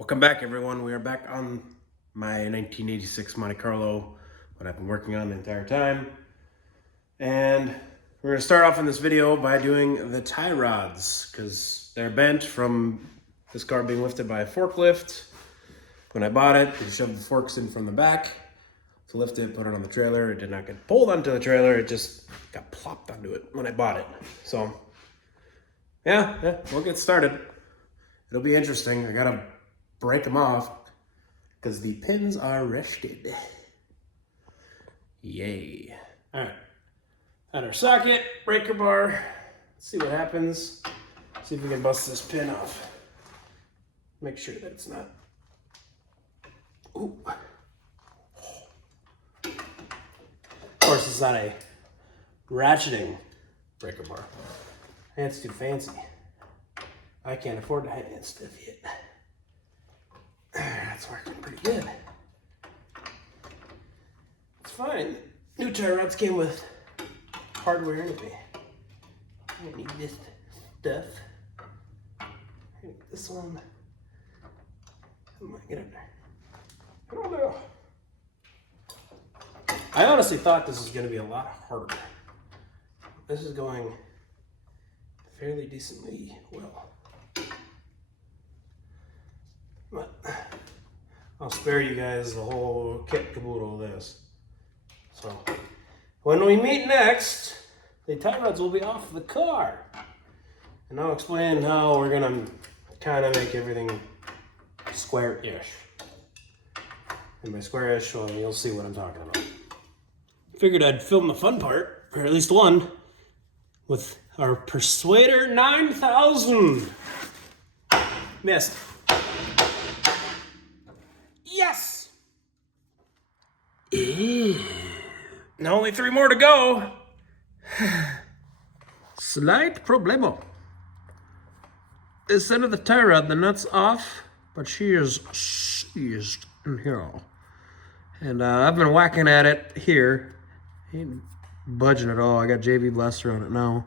Welcome back, everyone. We are back on my 1986 Monte Carlo, what I've been working on the entire time. And we're going to start off in this video by doing the tie rods, because they're bent from this car being lifted by a forklift. When I bought it, they shoved the forks in from the back to lift it, put it on the trailer. It did not get pulled onto the trailer, it just got plopped onto it when I bought it. So, yeah, we'll get started. It'll be interesting. I gotta break them off because the pins are rested. Yay. All right. At our socket, breaker bar. Let's see what happens. See if we can bust this pin off. Make sure that it's not. Ooh. Of course, it's not a ratcheting breaker bar. That's too fancy. I can't afford to hand stuff yet. That's working pretty good. It's fine. New tie rods came with hardware anyway. I need this stuff. I need this one. How am I get in there? I don't know. I honestly thought this was going to be a lot harder. This is going fairly decently well. But I'll spare you guys the whole kit caboodle of this. So when we meet next, the tie rods will be off the car. And I'll explain how we're gonna kind of make everything square-ish. And by square-ish, well, you'll see what I'm talking about. Figured I'd film the fun part, or at least one, with our Persuader 9000. Missed. Yes! Now only 3 more to go. Slight problemo. This end of the tie rod, the nut's off, but she is seized in here. And I've been whacking at it here. Ain't budging at all. I got JB Blaster on it now.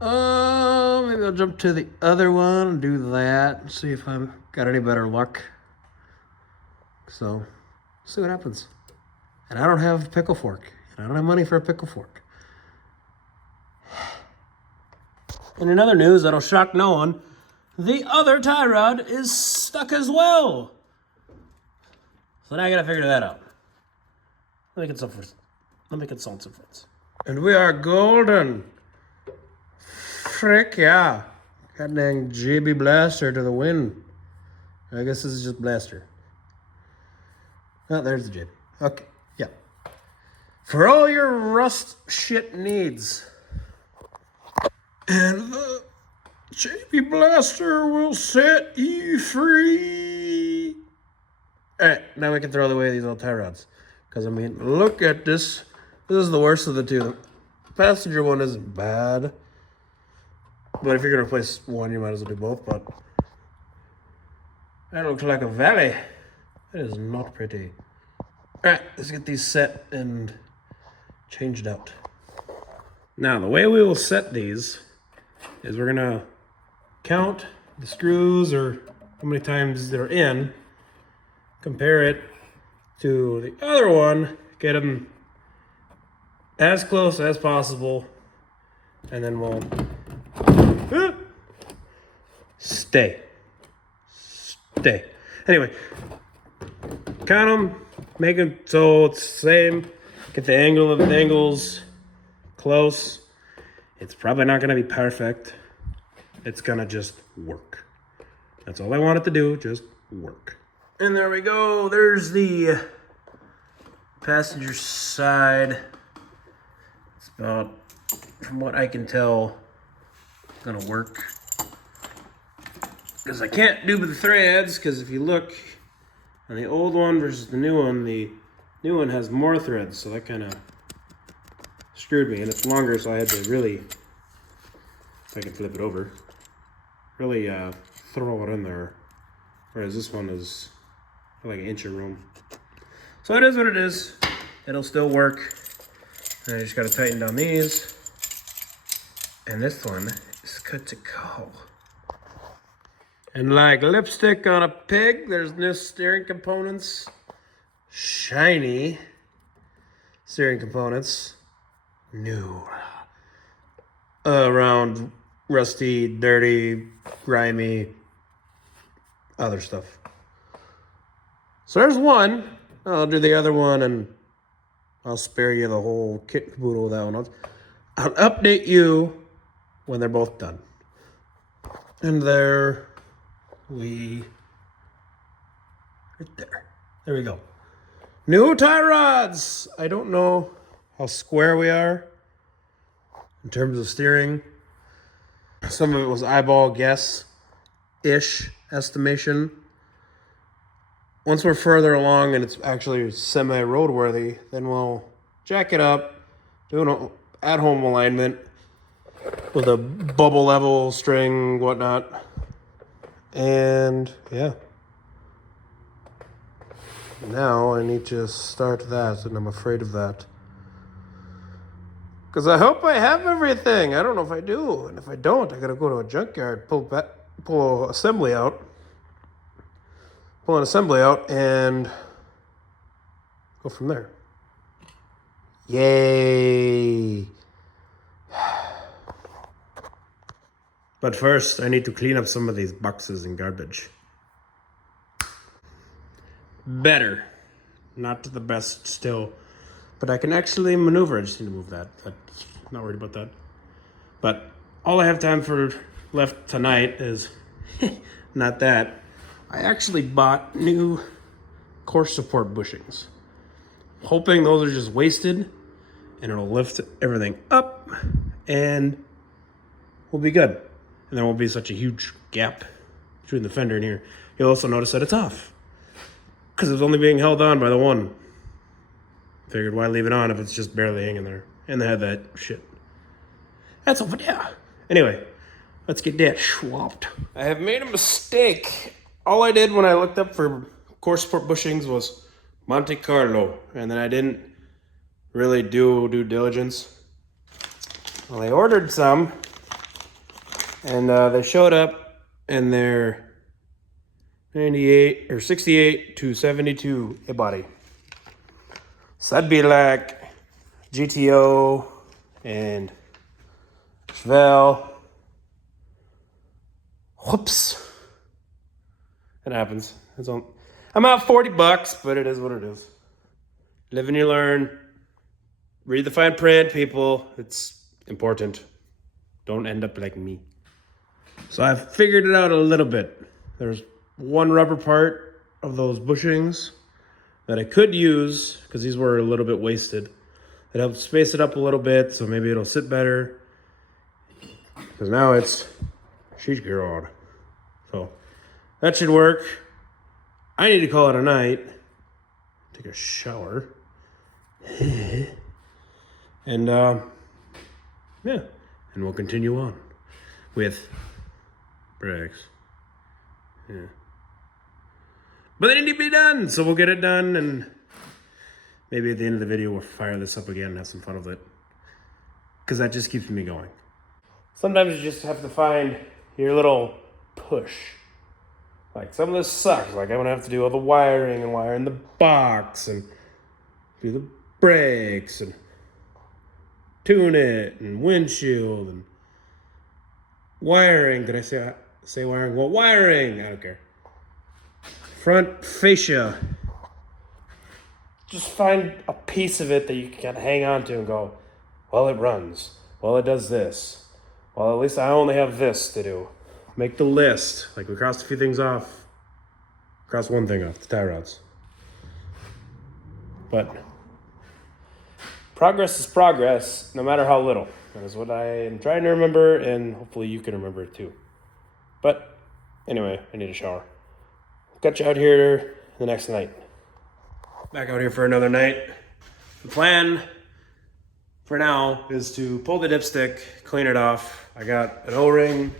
Maybe I'll jump to the other one and do that and see if I've got any better luck. So, see what happens. And I don't have a pickle fork. And I don't have money for a pickle fork. And in other news that'll shock no one, the other tie rod is stuck as well. So now I gotta figure that out. Let me consult some friends. And we are golden. Frick yeah. God dang JB Blaster to the wind. I guess this is just Blaster. Oh, there's the JB. Okay, yeah. For all your rust shit needs. And the JB Blaster will set you free. Alright, now we can throw away these old tie rods. Because, I mean, look at this. This is the worst of the two. The passenger one isn't bad. But if you're going to replace one, you might as well do both. But that looks like a valley. That is not pretty. Alright, let's get these set and changed out. Now, the way we will set these is we're going to count the screws or how many times they're in, compare it to the other one, get them as close as possible, and then we'll stay. Anyway, count them, make them so it's the same, get the angle of the angles close. It's probably not going to be perfect. It's going to just work. That's all I want it to do, just work. And there we go. There's the passenger side. It's about, from what I can tell, going to work. Because I can't do the threads, because if you look on the old one versus the new one has more threads, so that kind of screwed me. And it's longer, so I had to really, if I can flip it over, really throw it in there. Whereas this one is like an inch of room. So it is what it is. It'll still work. And I just got to tighten down these. And this one is good to go. And like lipstick on a pig, there's new steering components. Shiny steering components. New. Around rusty, dirty, grimy, other stuff. So there's one. I'll do the other one and I'll spare you the whole kit and caboodle with that one. I'll update you when they're both done. And there we... right there. There we go. New tie rods! I don't know how square we are in terms of steering. Some of it was eyeball guess-ish estimation. Once we're further along and it's actually semi-roadworthy, then we'll jack it up, do an at-home alignment with a bubble level string, whatnot. And yeah. Now I need to start that, and I'm afraid of that. Because I hope I have everything. I don't know if I do. And if I don't, I gotta go to a junkyard, pull an assembly out, and go from there. Yay! But first, I need to clean up some of these boxes and garbage. Better. Not the best still. But I can actually maneuver. I just need to move that. I'm not worried about that. But all I have time for left tonight is not that. I actually bought new course support bushings. Hoping those are just wasted and it'll lift everything up and we'll be good. And there won't be such a huge gap between the fender and here. You'll also notice that it's off because it's only being held on by the one. Figured why leave it on if it's just barely hanging there. And they had that shit. That's over there. Anyway, let's get that swapped. I have made a mistake. All I did when I looked up for course support bushings was Monte Carlo. And then I didn't really do due diligence. Well, I ordered some. And they showed up and they're 98 or 68 to 72 a body. So that'd be like GTO and Chevelle. Whoops. It happens. I'm out $40, but it is what it is. Live and you learn. Read the fine print, people. It's important. Don't end up like me. So I've figured it out a little bit. There's one rubber part of those bushings that I could use because these were a little bit wasted. It helped space it up a little bit, so maybe it'll sit better. Because now it's sheet gear on. So that should work. I need to call it a night. Take a shower. And yeah, and we'll continue on with brakes. Yeah. But they need to be done, so we'll get it done, and maybe at the end of the video we'll fire this up again and have some fun with it. Because that just keeps me going. Sometimes you just have to find your little push. Like some of this sucks. Like I'm gonna have to do all the wiring and wire in the box and do the brakes and tune it and windshield and wiring. Did I say wiring? Well, wiring. I don't care. Front fascia. Just find a piece of it that you can hang on to and go, well, it runs. Well, it does this. Well, at least I only have this to do. Make the list. Like we crossed a few things off. Crossed one thing off, the tie rods. But progress is progress, no matter how little. That is what I am trying to remember, and hopefully you can remember it too. But anyway, I need a shower. Catch you out here the next night. Back out here for another night. The plan for now is to pull the dipstick, clean it off. I got an O-ring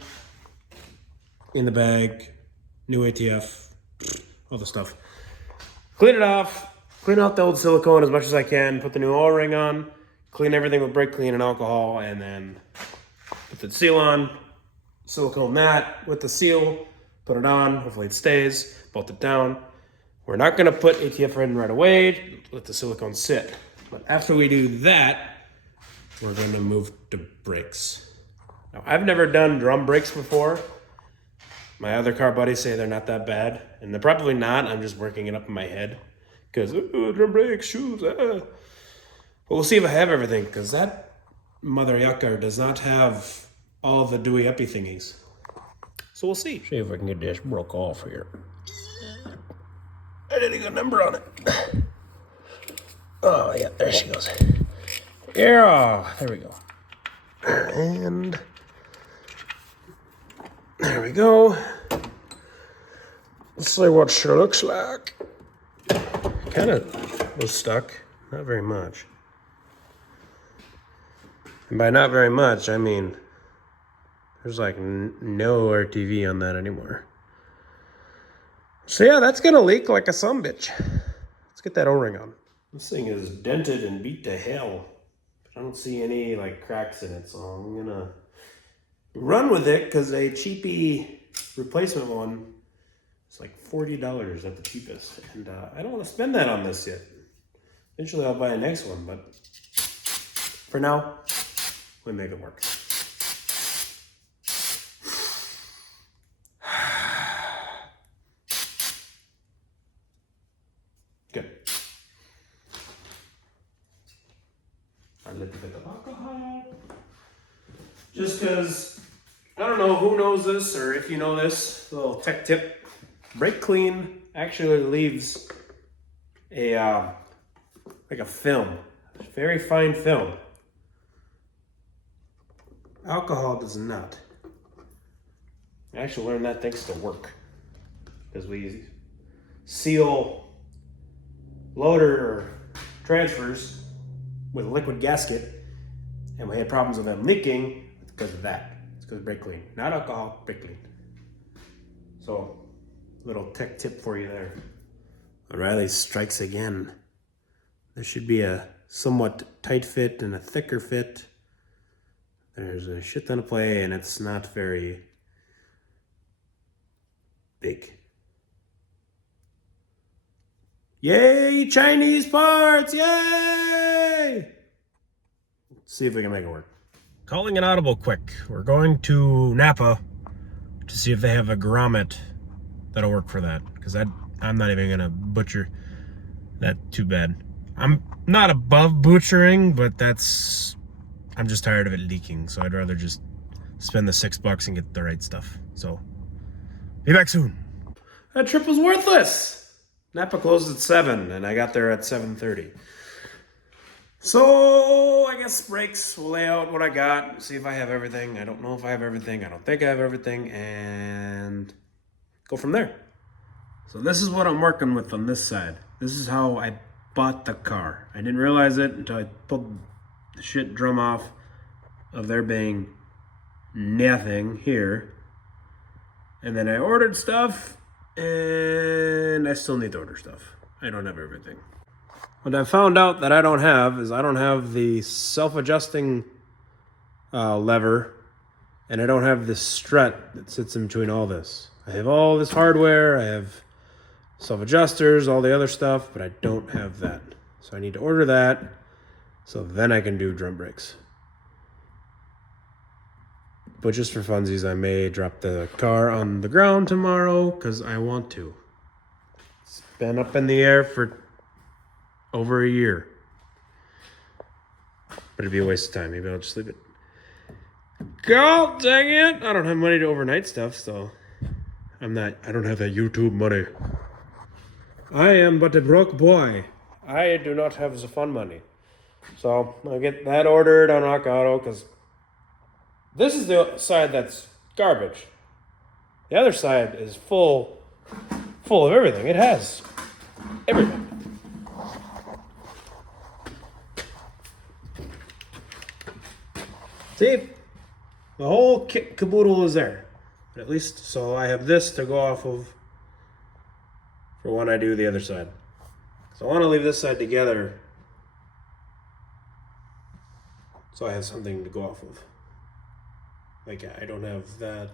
in the bag, new ATF, all the stuff. Clean it off, clean out the old silicone as much as I can, put the new O-ring on, clean everything with brake clean and alcohol, and then put the seal on, silicone mat with the seal, Put it on, hopefully it stays, bolt it down. We're not gonna put ATF in right away, let the silicone sit. But after we do that, we're gonna move to brakes. Now, I've never done drum brakes before. My other car buddies say they're not that bad, and they're probably not. I'm just working it up in my head. Because, drum brakes, shoes, But we'll see if I have everything, because that mother yucker does not have all the dewy uppy thingies. So we'll see. See if I can get this broke off here. I didn't get a number on it. Oh, yeah, there she goes. Yeah, there we go. And there we go. Let's see what she looks like. Kind of was stuck, not very much. And by not very much, I mean there's like no RTV on that anymore. So yeah, that's gonna leak like a sumbitch. Let's get that O-ring on. This thing is dented and beat to hell. I don't see any like cracks in it, so I'm gonna run with it because a cheapy replacement one is like $40 at the cheapest, and I don't want to spend that on this yet. Eventually I'll buy a next one, but for now, we make it work. Good. A little bit of alcohol. Just because, I don't know who knows this or if you know this, little tech tip. Brake clean actually leaves a, like a film, very fine film. Alcohol does not. I actually learned that thanks to work. Because we seal loader transfers with a liquid gasket, and we had problems with them leaking because of that. It's because of brake clean. Not alcohol, brake clean. So, little tech tip for you there. O'Reilly strikes again. There should be a somewhat tight fit and a thicker fit. There's a shit ton of play, and it's not very big. Yay, Chinese parts, yay! Let's see if we can make it work. Calling an audible quick. We're going to Napa to see if they have a grommet that'll work for that. Because I'm not even gonna butcher that too bad. I'm not above butchering, but I'm just tired of it leaking. So I'd rather just spend the $6 and get the right stuff. So, be back soon. That trip was worthless. Napa closed at 7 and I got there at 7:30. So I guess brakes, we'll lay out what I got, see if I have everything. I don't know if I have everything. I don't think I have everything, and go from there. So this is what I'm working with on this side. This is how I bought the car. I didn't realize it until I pulled the shit drum off of there being nothing here. And then I ordered stuff, and I still need to order stuff. I don't have everything. What I found out that I don't have is I don't have the self-adjusting lever, and I don't have this strut that sits in between all this. I have all this hardware, I have self-adjusters, all the other stuff, but I don't have that. So I need to order that, so then I can do drum brakes. But just for funsies, I may drop the car on the ground tomorrow, because I want to. It's been up in the air for over a year. But it'd be a waste of time. Maybe I'll just leave it. God dang it! I don't have money to overnight stuff, so I don't have that YouTube money. I am but a broke boy. I do not have the fun money. So I'll get that ordered on Rock Auto, because this is the side that's garbage. The other side is full of everything. It has everything. See, the whole kit caboodle is there. But at least, so I have this to go off of for when I do the other side. So I want to leave this side together so I have something to go off of. Like, I don't have that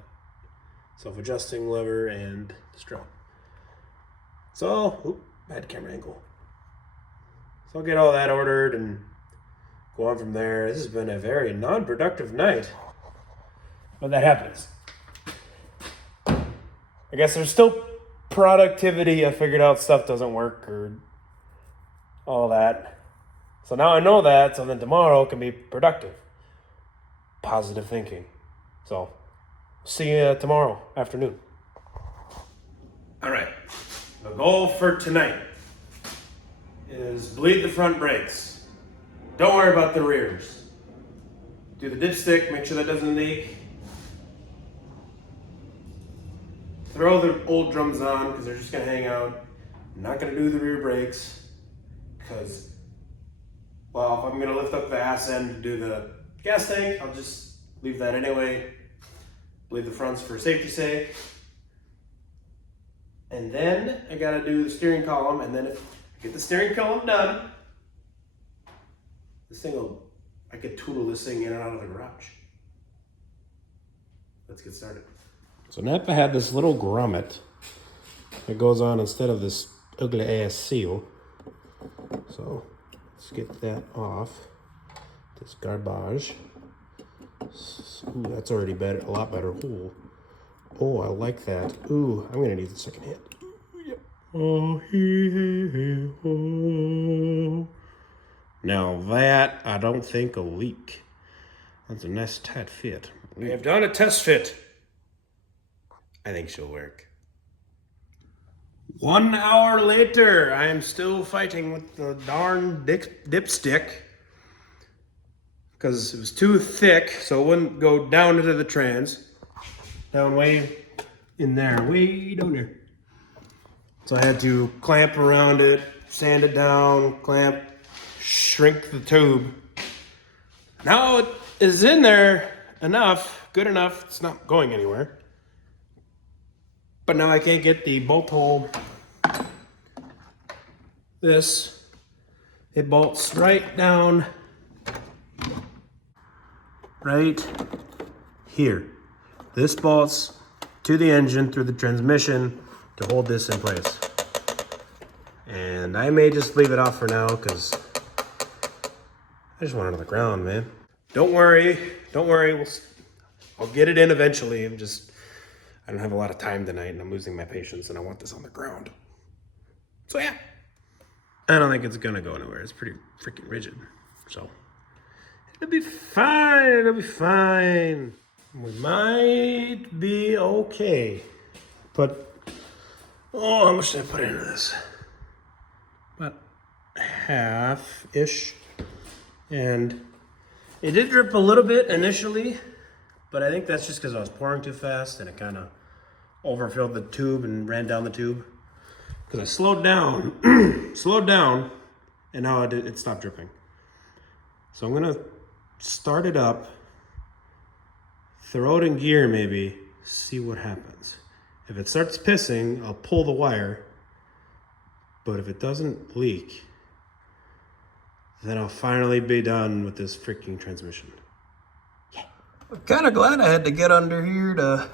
self-adjusting lever, and strut. So, bad camera angle. So I'll get all that ordered and go on from there. This has been a very non-productive night, but that happens. I guess there's still productivity. I figured out stuff doesn't work or all that. So now I know that, so then tomorrow can be productive. Positive thinking. So, see you tomorrow afternoon. All right, the goal for tonight is bleed the front brakes. Don't worry about the rears. Do the dipstick, make sure that doesn't leak. Throw the old drums on because they're just gonna hang out. I'm not gonna do the rear brakes because, well, if I'm gonna lift up the ass end to do the gas tank, I'll just leave that anyway. Bleed the fronts for safety's sake. And then I gotta do the steering column, and then if I get the steering column done, I could toodle this thing in and out of the garage. Let's get started. So Napa had this little grommet that goes on instead of this ugly ass seal. So let's get that off. This garbage. Ooh, that's already better, a lot better. Ooh. Oh, I like that. Ooh, I'm gonna need the second hand. Yep. Oh, oh. Now that I don't think will leak. That's a nice tight fit. We have done a test fit. I think she'll work. 1 hour later, I am still fighting with the darn dipstick because it was too thick, so it wouldn't go down into the trans. Down way in there, way down there. So I had to clamp around it, sand it down, clamp, shrink the tube. Now it is in there enough, good enough, it's not going anywhere. But now I can't get the bolt hole. This, it bolts right down, right here. This bolts to the engine through the transmission to hold this in place. And I may just leave it off for now because I just want it on the ground, man. Don't worry, I'll get it in eventually. I don't have a lot of time tonight and I'm losing my patience and I want this on the ground. So yeah, I don't think it's gonna go anywhere. It's pretty freaking rigid. So it'll be fine, We might be okay. But, oh, how much did I put into this? About half-ish. And it did drip a little bit initially, but I think that's just because I was pouring too fast and it kind of overfilled the tube and ran down the tube. Because I slowed down, and now it stopped dripping. So I'm gonna start it up, throw it in gear maybe, see what happens. If it starts pissing, I'll pull the wire. But if it doesn't leak, then I'll finally be done with this freaking transmission. Yeah. I'm kind of glad I had to get under here to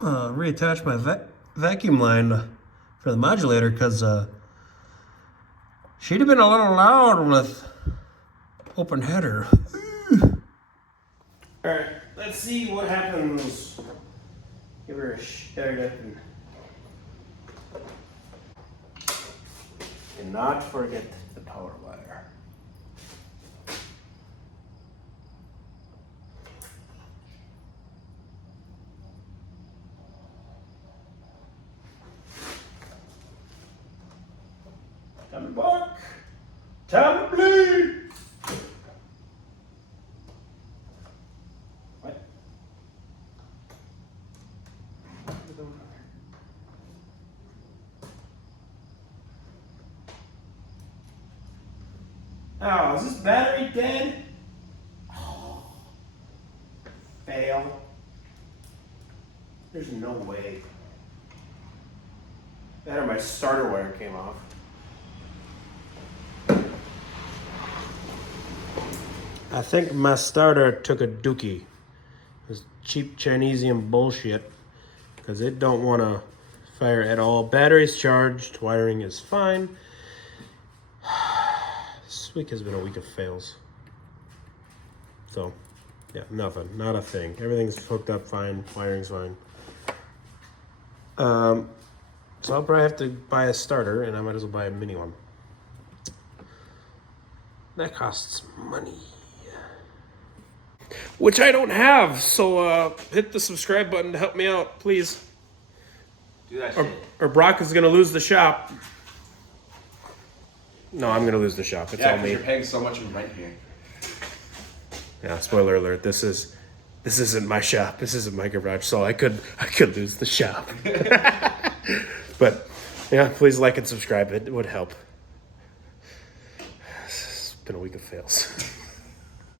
reattach my vacuum line for the modulator, because she'd have been a little loud with open header. All right, let's see what happens. Give her a start up and not forget the power wire. Time to bark. Time to bleed. What? Oh, is this battery dead? Oh, fail. There's no way. That or my starter wire came off. I think my starter took a dookie. It was cheap Chinesium bullshit because it don't want to fire at all. Battery's charged, wiring is fine. This week has been a week of fails. So, yeah, nothing, not a thing. Everything's hooked up fine, wiring's fine. So I'll probably have to buy a starter, and I might as well buy a mini one. That costs money. Which I don't have, so hit the subscribe button to help me out, please. Do that shit. Or Brock is gonna lose the shop. No, I'm gonna lose the shop. It's all me. You're paying so much in rent here. Yeah, spoiler alert. This isn't my shop. This isn't my garage, so I could lose the shop. But yeah, please like and subscribe. It would help. It's been a week of fails.